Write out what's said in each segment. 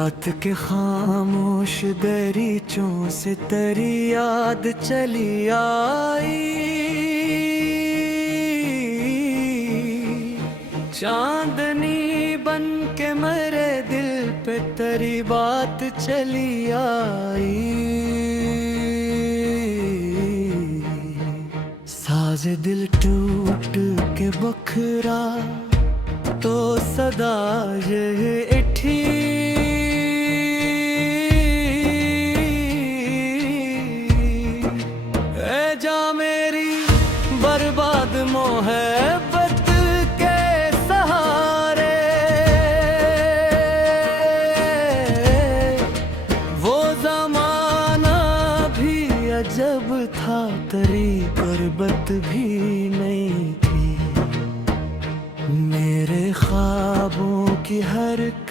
रात के खामोश दरीचों से तेरी याद चली आई। चांदनी बन के मेरे दिल पे तेरी बात चली आई। साज दिल टूट के बखरा तो सदा ये इठी। ए जा मेरी बर्बाद मोहब्बत के सहारे, वो जमाना भी अजब था, तेरी गुर्बत भी नहीं थी। मेरे ख्वाबों की हर एक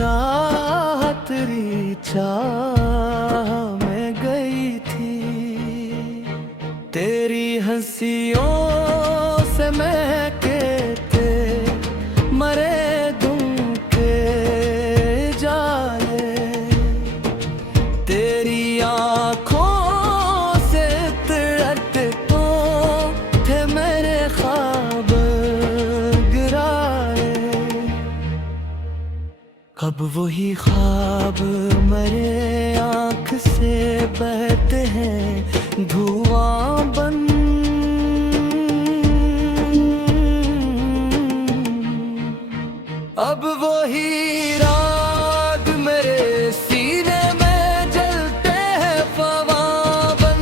राह तेरी चाह में गई थी। तेरी हंसियों से महके थे मरे दुम के जाले। तेरी आँखों से तड़पते तो थे मेरे ख्वाब गिराए। कब वही ख्वाब मेरे आँख से बहते हैं धुआं बन। अब वही राग मेरे सीने में जलते हैं फ़वां बन।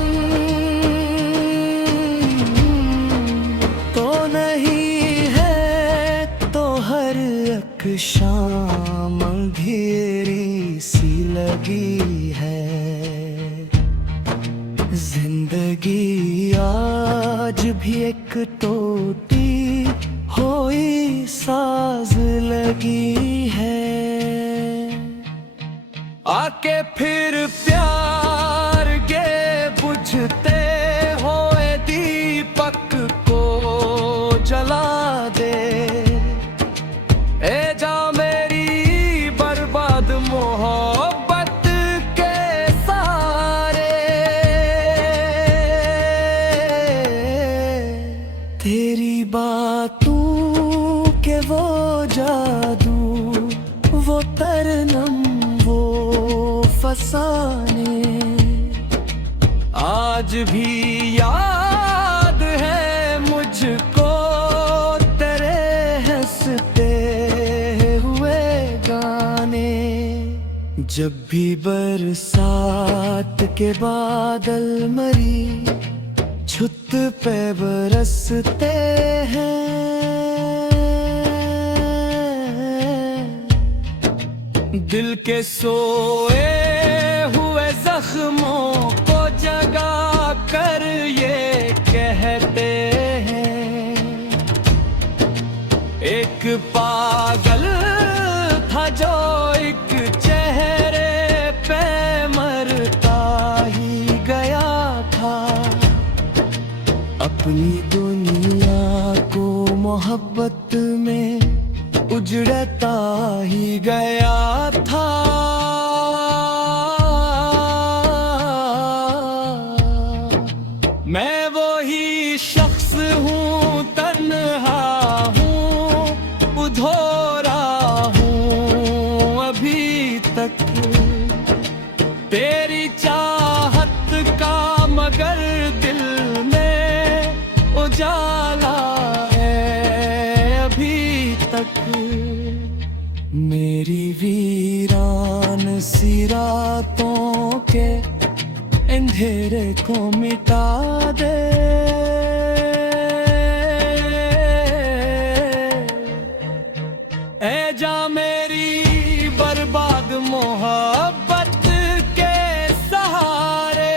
तो नहीं है तो हर एक शाम अंधेरी सी लगी है। जिंदगी आज भी एक टूटी हुई साज लगी है। आके फिर प्यार के बुझते हुए दीपक को जला दे। ए जा मेरी बर्बाद मोहब्बत के सहारे, तेरी बातों के वो जादू, वो तरनम, वो फसाने आज भी याद है मुझको। तेरे हंसते हुए गाने जब भी बरसात के बादल मरी छुत पे बरसते हैं। दिल के सोए हुए जख्मों को जगा कर ये कहते हैं। एक पागल था जो एक चेहरे पे मरता ही गया था। अपनी दुनिया को मोहब्बत में उजड़ता ही गया था। मैं वही शख्स हूँ, तन्हा हूँ, उधोरा हूँ अभी तक। तेरी चाहत का मगर दिल में उजाला है अभी तक। मेरी वीरान सी रातों के अंधेरे को मिटा दे। ए जा मेरी बर्बाद मोहब्बत के सहारे,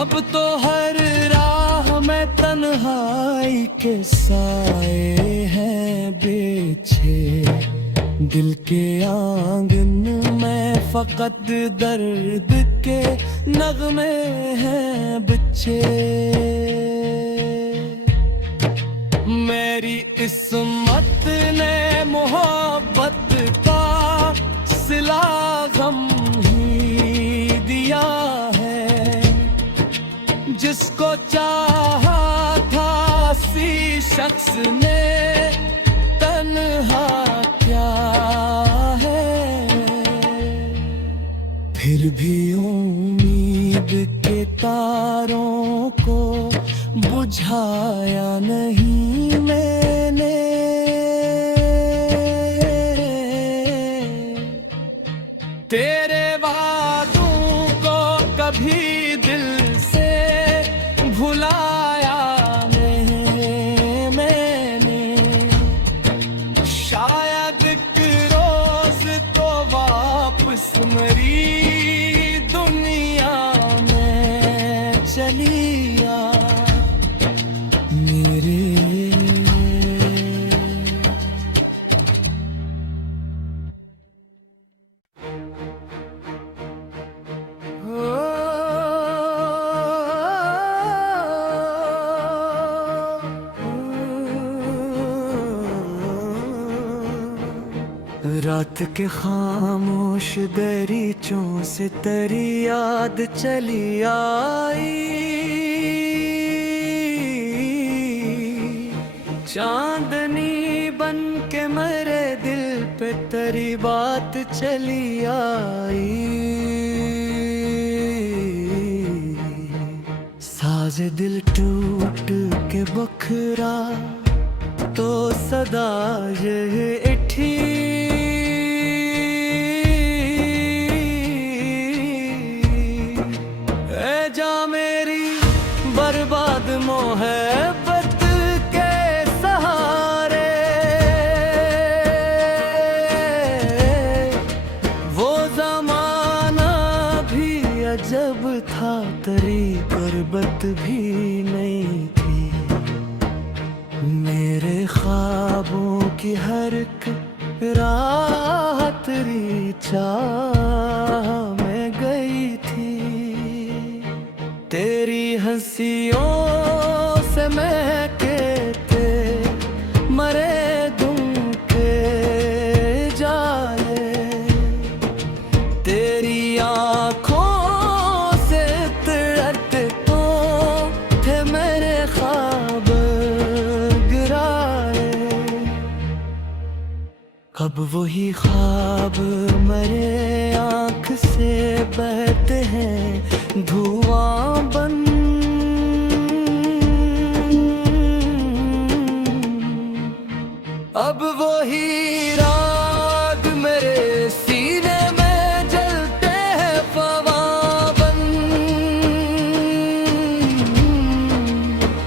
अब तो हर राह में तन्हाई के साए हैं बिछे। दिल के आंगन में फकत दर्द के नगमे हैं बिछे। मेरी किस्मत ने चाहा था सी शख्स ने तन्हा क्या है, फिर भी उम्मीद के तारों को बुझाया नहीं मैंने। तेरे वादों को कभी दिल से भुलाया नहीं मैंने, शायद एक रोज तो वापस मेरी दुनिया में चली आ मेरे। रात के खामोश दरीचों से तेरी याद चली आई, चांदनी बन के मेरे दिल पे तेरी बात चली आई। साज़े दिल टूट के बखरा तो सदा ये इठी, बर्बाद मोहब्बत के सहारे। वो ज़माना भी अजब था, तेरी गुर्बत भी नहीं थी। मेरे ख्वाबों की हर एक राह तेरी चाह में गई थी। तेरी हंसियों से महके थे मरे दुम के जाले, तेरी आँखों से तड़पते तो थे मेरे ख्वाब गिराए। कब वही ख्वाब मेरे आँख से बहते हैं धुआं बन, अब वही राग मेरे सीने में जलते हैं फ़वां बन।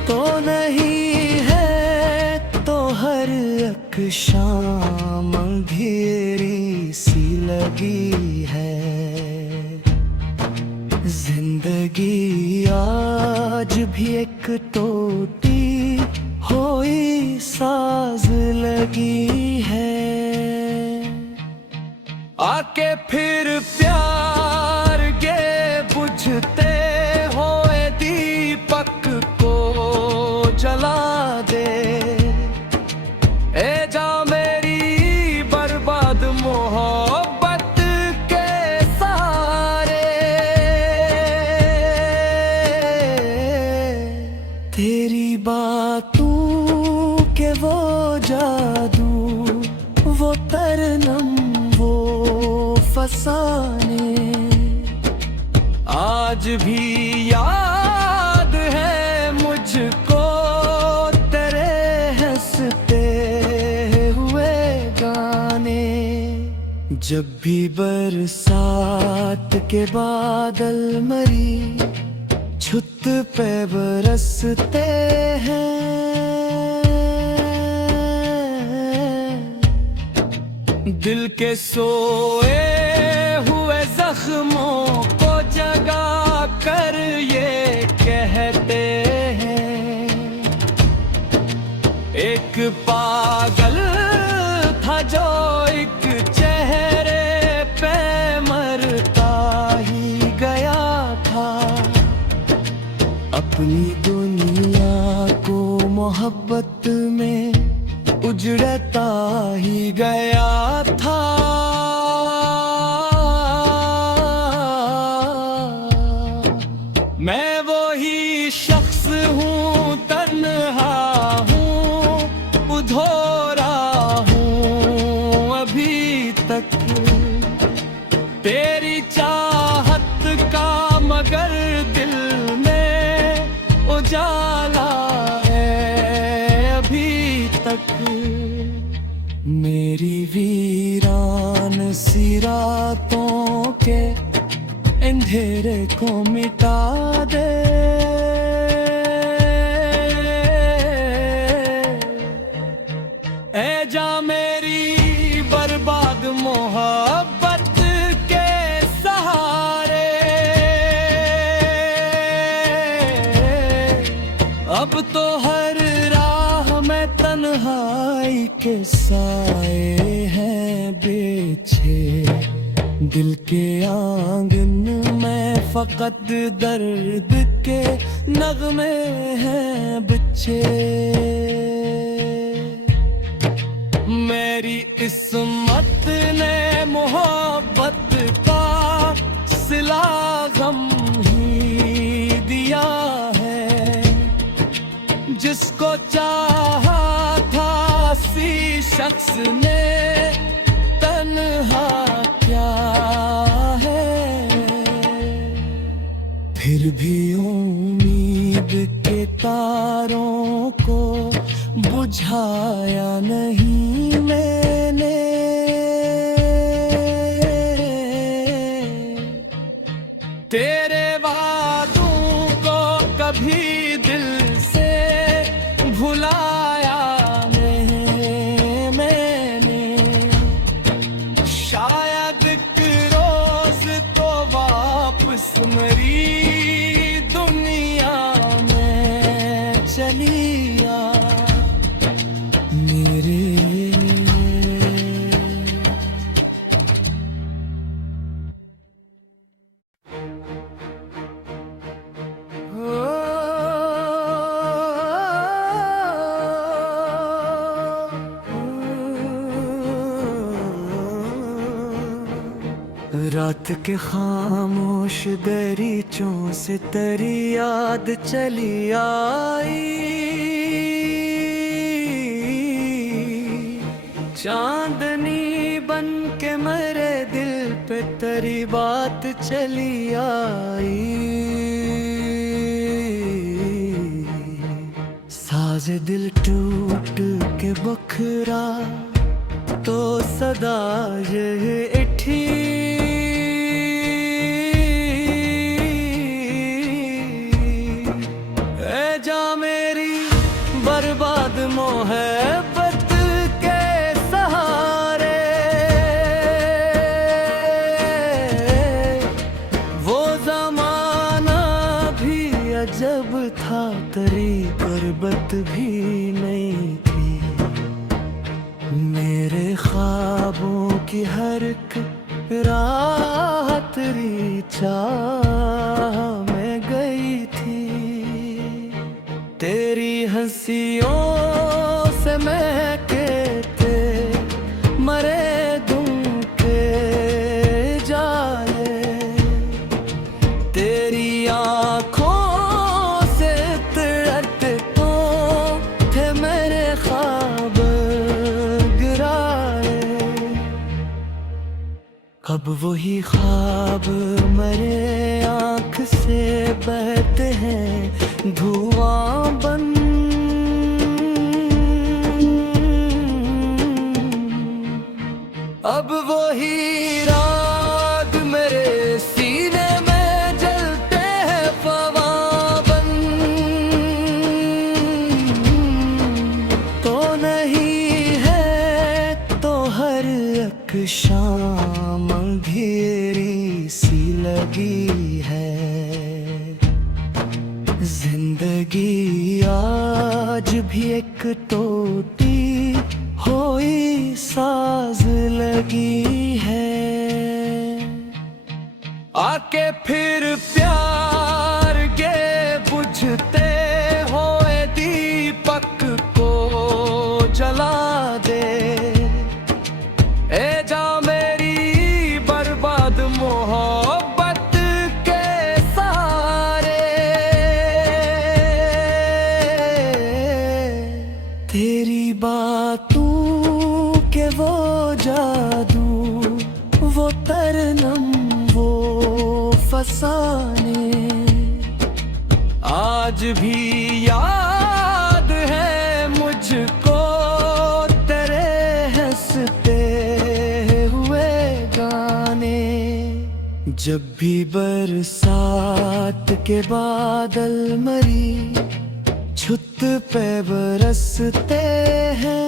तो नहीं है तो हर एक शाम अंधेरी सी लगी है। जिंदगी आज भी एक टूटी हुई साज लगी है। आके फिर प्यार के बुझते हुए दीपक को जला दे। ए जा मेरी बर्बाद मोहब्बत के सहारे, तेरी बातों के वो जादू, वो तरनम, वो फसाने आज भी याद है मुझको। तेरे हंसते हुए गाने, जब भी बरसात के बादल मरी छुत पे बरसते हैं। दिल के सोए हुए जख्मों को जगा कर ये कहते हैं, एक पागल था जो एक चेहरे पे मरता ही गया था। अपनी दुनिया को मोहब्बत में उजड़ता ही गया था। मैं वही शख्स तक। तेरी चाहत का मगर दिल में उजाला है अभी तक। मेरी वीरान सी रातों के अंधेरे को मिटा दे। ऐ जा मेरी बर्बाद मोहब्बत के सहारे। अब तो हर राह में तन्हाई के साए हैं बिछे। दिल के आंगन में फकत दर्द के नगमे हैं बिछे। मेरी किस्मत ने मोहब्बत का सिला गम ही दिया है। जिसको चाहा था सी शख्स ने तन्हा क्या है। फिर भी उम्मीद के तारों को बुझाया नहीं मैंने। तेरे वादों को कभी दिल से भुलाया नहीं मैंने। शायद एक रोज तो वापस मेरी दुनिया में चली आ। रात के खामोश दरीचों से तेरी याद चली आई। चांदनी बन के मेरे दिल पे तेरी बात चली आई। साज दिल टूट के बखरा तो सदा ये इठी। बर्बाद मोहब्बत के सहारे। वो जमाना भी अजब था तेरी गुर्बत भी नहीं थी। मेरे ख्वाबों की हर एक राह तेरी चाह में गई थी। तेरी हंसियों से महके थे मरे दुम के जाए। तेरी आँखों से तड़पते तो थे मेरे ख्वाब गिराए। कब वही ख्वाब मेरे आँख से बहते हैं धुआं बन। अब वही राग मेरे सीने में जलते हैं फ़वां बन। तो नहीं है तो हर एक शाम अंधेरी सी लगी है। जिंदगी आज भी एक टूटी हुई साज लगी है। आके फिर प्यार के बुझते हुए दीपक को जला दे। ए जा मेरी बर्बाद मोहब्बत के सहारे। तेरी बातों के वो जादू अफसाने आज भी याद है मुझको तेरे हंसते हुए गाने। जब भी बरसात के बादल मरी छुत पे बरसते हैं,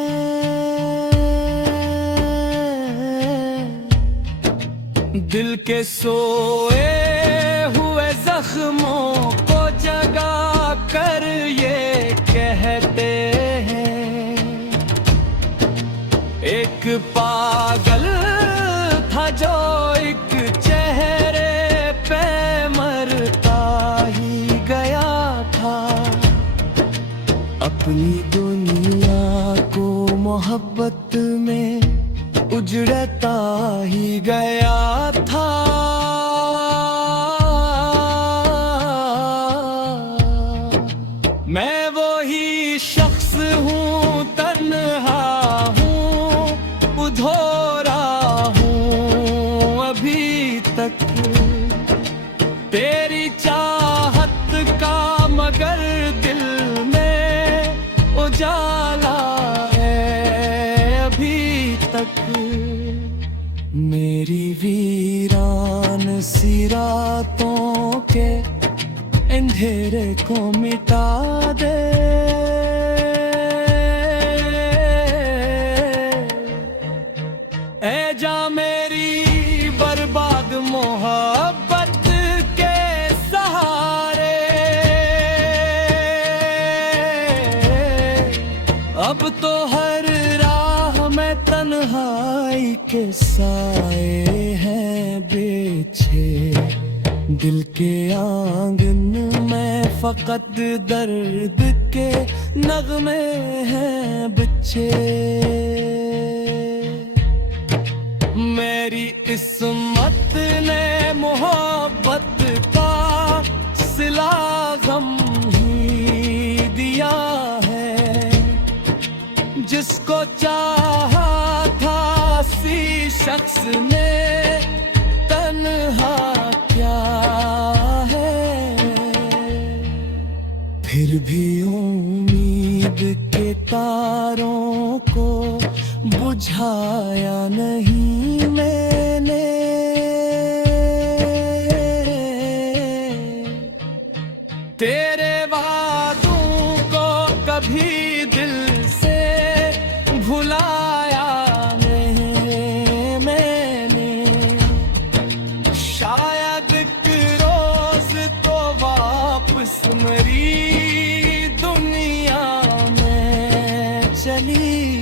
दिल के सोए हुए जख्मों को जगा कर ये कहते हैं, एक पागल था जो एक चेहरे पे मरता ही गया था, अपनी दुनिया को मोहब्बत में उजड़ता ही गया था। मैं वो ही शख्स हूँ, तन्हा हूँ, उधोरा हूँ अभी तक तेरी चाहत का, मगर दिल में उजाला है अभी तक। मेरी वीरान सी रातों के अंधेरे को मिटा दे, ऐ जा मेरी बर्बाद मोहब्बत के सहारे। अब तो हर राह में तन्हाई के साए हैं बिछे, दिल के आंगन में फकत दर्द के नगमे हैं बिछे। मेरी किस्मत ने मोहब्बत का सिला गम ही दिया है, जिसको चाहा था सी शख्स ने तन्हा क्या है। फिर भी उम्मीद के तारों को बुझाया नहीं मैंने, तेरे वादों को कभी दिल से भुलाया नहीं मैंने। शायद एक रोज तो वापस मेरी दुनिया में चली